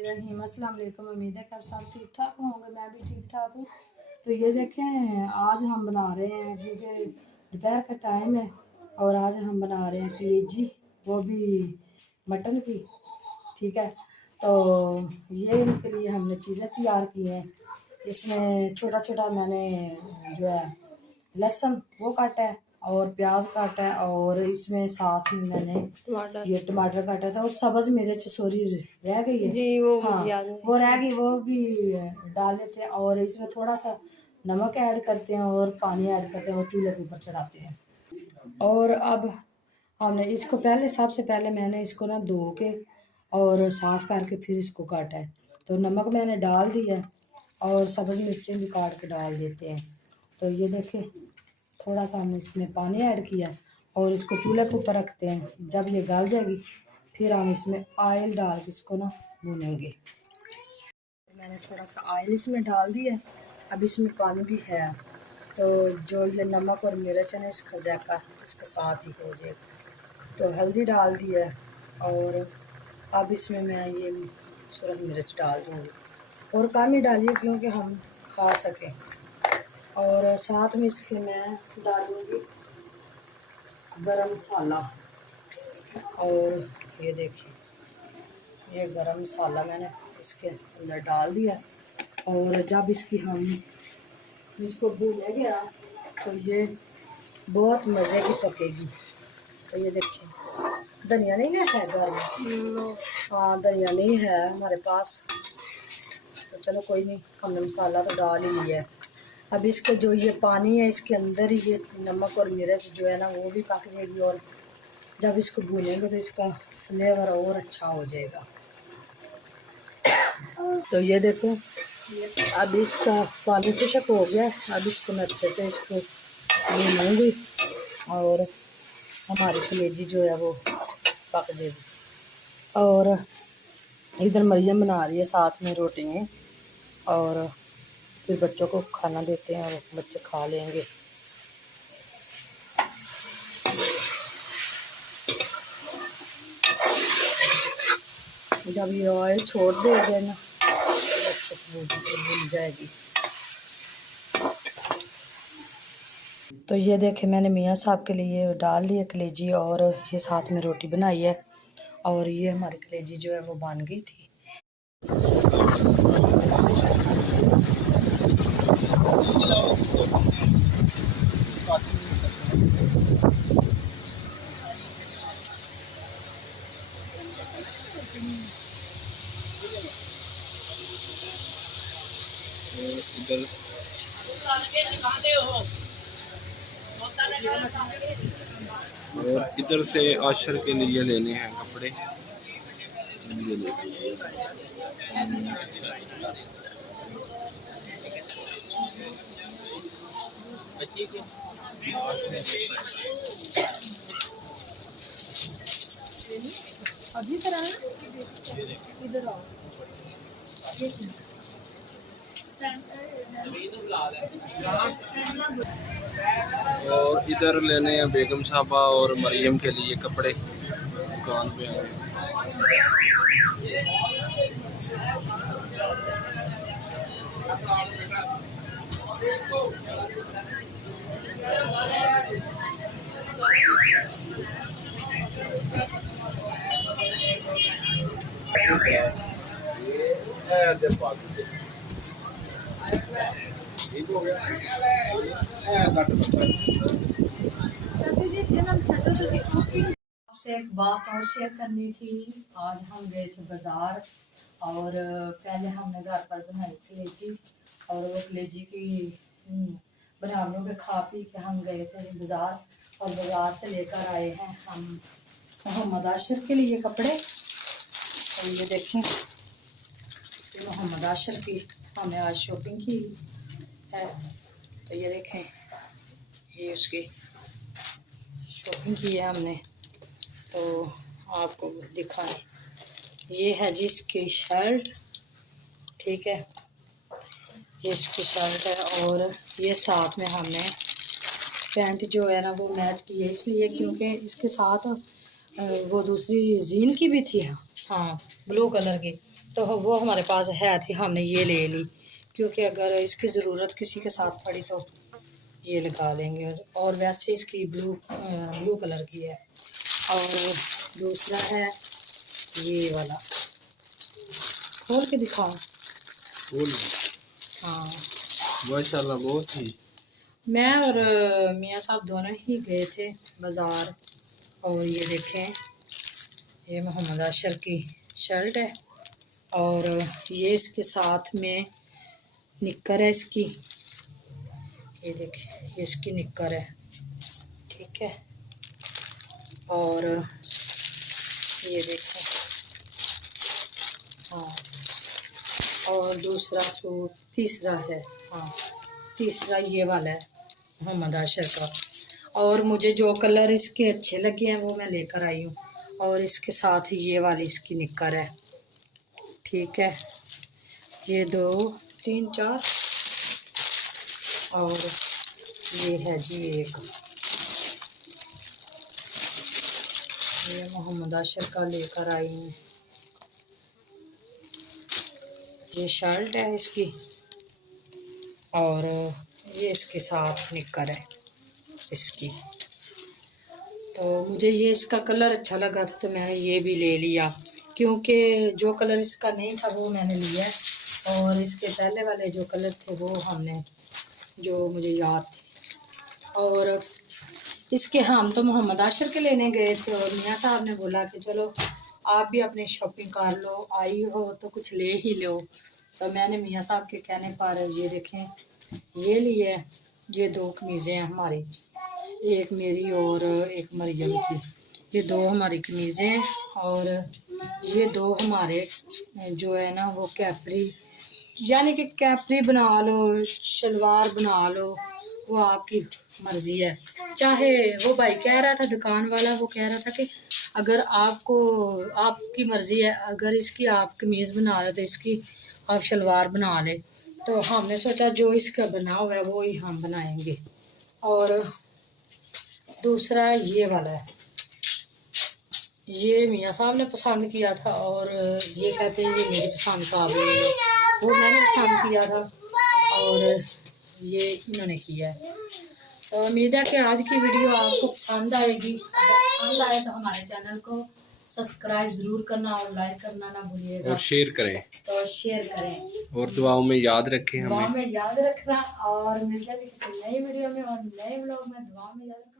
बिस्मिल्लाहिर्रहमानिर्रहीम। अस्सलाम वालेकुम। उम्मीद है कि आप सब ठीक ठाक होंगे, मैं भी ठीक ठाक हूँ। तो ये देखें, आज हम बना रहे हैं क्योंकि दोपहर का टाइम है और आज हम बना रहे हैं कलेजी, वो भी मटन की। ठीक है, तो ये इनके लिए हमने चीज़ें तैयार की हैं। इसमें छोटा छोटा मैंने जो है लहसुन वो काटा है और प्याज काटा है, और इसमें साथ में मैंने ये टमाटर काटा था और सब्ज मिर्च सॉरी रह गई है जी, वो हाँ याद नहीं, वो रह गई, वो भी डाल लेते हैं। और इसमें थोड़ा सा नमक ऐड करते हैं और पानी ऐड करते हैं और चूल्हे के ऊपर चढ़ाते हैं। और अब हमने इसको सबसे पहले मैंने इसको ना धो के और साफ़ करके फिर इसको काटा है। तो नमक मैंने डाल दिया है और सब्ज़ मिर्चें भी काट के डाल देते हैं। तो ये देखें, थोड़ा सा हमने इसमें पानी ऐड किया और इसको चूल्हे के ऊपर रखते हैं। जब ये गल जाएगी फिर हम इसमें ऑयल डाल के इसको ना भूनेंगे। मैंने थोड़ा सा ऑयल इसमें डाल दिया, अब इसमें पानी भी है, तो जो ये नमक और मिर्च है ना इसका जायका इसके साथ ही हो जाएगा। तो हल्दी डाल दी है और अब इसमें मैं ये सुरख मिर्च डाल दूँगी, और कम ही डालिए क्योंकि हम खा सकें। और साथ में इसके मैं डालूँगी गरम मसाला, और ये देखिए ये गरम मसाला मैंने इसके अंदर डाल दिया। और जब इसको भूनेंगे ना तो ये बहुत मज़े की पकेगी। तो ये देखिए, धनिया नहीं है घर में, हाँ धनिया नहीं है हमारे पास, तो चलो कोई नहीं, हमने मसाला तो डाल ही लिया है। अब इसका जो ये पानी है इसके अंदर ही ये नमक और मिर्च जो है ना वो भी पक जाएगी, और जब इसको भूनेंगे तो इसका फ्लेवर और अच्छा हो जाएगा। तो ये देखो, अब इसका पानी खुशक हो गया, अब इसको मैं अच्छे से इसको भूनूंगी और हमारी कलेजी जो है वो पक जाएगी। और इधर मरियम बना रही है साथ में रोटियाँ, और फिर बच्चों को खाना देते हैं और बच्चे खा लेंगे। जब ये ऑयल छोड़ देगा ना अच्छे से भून जाएगी। तो ये देखे, मैंने मियाँ साहब के लिए डाल लिया कलेजी और ये साथ में रोटी बनाई है, और ये हमारी कलेजी जो है वो बन गई थी। और इधर से आशर के लिए लेने हैं कपड़े। अभी तरह इधर आओ, और इधर लेने हैं बेगम साहबा और मरियम के लिए कपड़े, दुकान पे आए। आपसे एक बात और शेयर करनी थी। आज हम गए थे बाज़ार और पहले हमने घर पर बनाई कलेजी, और वो कलेजी की बनावनों के खा पी के हम गए थे बाज़ार, और बाज़ार से लेकर आए हैं हम मोहम्मद आशिर के लिए कपड़े। तो ये देखें, ये मोहम्मद आशिर की हमने आज शॉपिंग की है। तो ये देखें, ये उसकी शॉपिंग की है हमने, तो आपको दिखाएं। ये है जी इसकी शर्ट, ठीक है, ये इसकी शर्ट है, और ये साथ में हमने पैंट जो है ना वो मैच की है, इसलिए क्योंकि इसके साथ वो दूसरी जीन की भी थी, हाँ ब्लू कलर की, तो वो हमारे पास है थी, हमने ये ले ली, क्योंकि अगर इसकी ज़रूरत किसी के साथ पड़ी तो ये लगा लेंगे। और वैसे इसकी ब्लू कलर की है। और दूसरा है ये वाला, खोल के दिखाओ। हाँ, माशाल्लाह बहुत ही। मैं और मियाँ साहब दोनों ही गए थे बाज़ार, और ये देखें, ये मोहम्मद अशर की शर्ट है, और ये इसके साथ में निक्कर है इसकी, ये देखिए ये इसकी निक्कर है, ठीक है। और ये देखें, हाँ, और दूसरा सूट तीसरा है, हाँ तीसरा ये वाला है मोहम्मद अशर का। और मुझे जो कलर इसके अच्छे लगे हैं वो मैं लेकर आई हूँ। और इसके साथ ये वाली इसकी निक्कर है, ठीक है। ये 2 3 4 और ये है जी एक, ये मोहम्मद अशर का लेकर आई हूँ। ये शर्ट है इसकी, और ये इसके साथ निक्कर है इसकी। तो मुझे ये इसका कलर अच्छा लगा था तो मैंने ये भी ले लिया, क्योंकि जो कलर इसका नहीं था वो मैंने लिया है, और इसके पहले वाले जो कलर थे वो हमने, जो मुझे याद थे। और इसके हम तो मोहम्मद अशर के लेने गए थे, और मियाँ साहब ने बोला कि चलो आप भी अपनी शॉपिंग कर लो, आई हो तो कुछ ले ही लो। तो मैंने मियाँ साहब के कहने पर ये देखें ये लिए, ये 2 कमीज़ें हैं हमारी, एक मेरी और एक मरियम की। ये 2 हमारी कमीज़ें हैं, और ये 2 हमारे जो है ना वो कैपरी, यानी कि कैपरी बना लो, शलवार बना लो, वो आपकी मर्ज़ी है। चाहे वो भाई कह रहा था, दुकान वाला वो कह रहा था कि अगर आपको, आपकी मर्ज़ी है, अगर इसकी आप कमीज़ बना रहे तो इसकी आप शलवार बना ले। तो हमने सोचा जो इसका बना हुआ है वो ही हम बनाएंगे। और दूसरा ये वाला है, ये मियाँ साहब ने पसंद किया था, और ये कहते हैं ये मेरी पसंद का आप ले लो, वो मैंने पसंद किया था और ये इन्होंने किया है। तो उम्मीद है कि आज की वीडियो आपको पसंद आएगी। अगर पसंद आए तो हमारे चैनल को सब्सक्राइब ज़रूर करना और लाइक करना ना भूलिएगा, और शेयर करें, तो शेयर करें, और दुआओं में याद रखें दुआ हमें। में याद रखना। और मिलते हैं किसी नई वीडियो में और नए व्लॉग में। दुआ में याद रखना।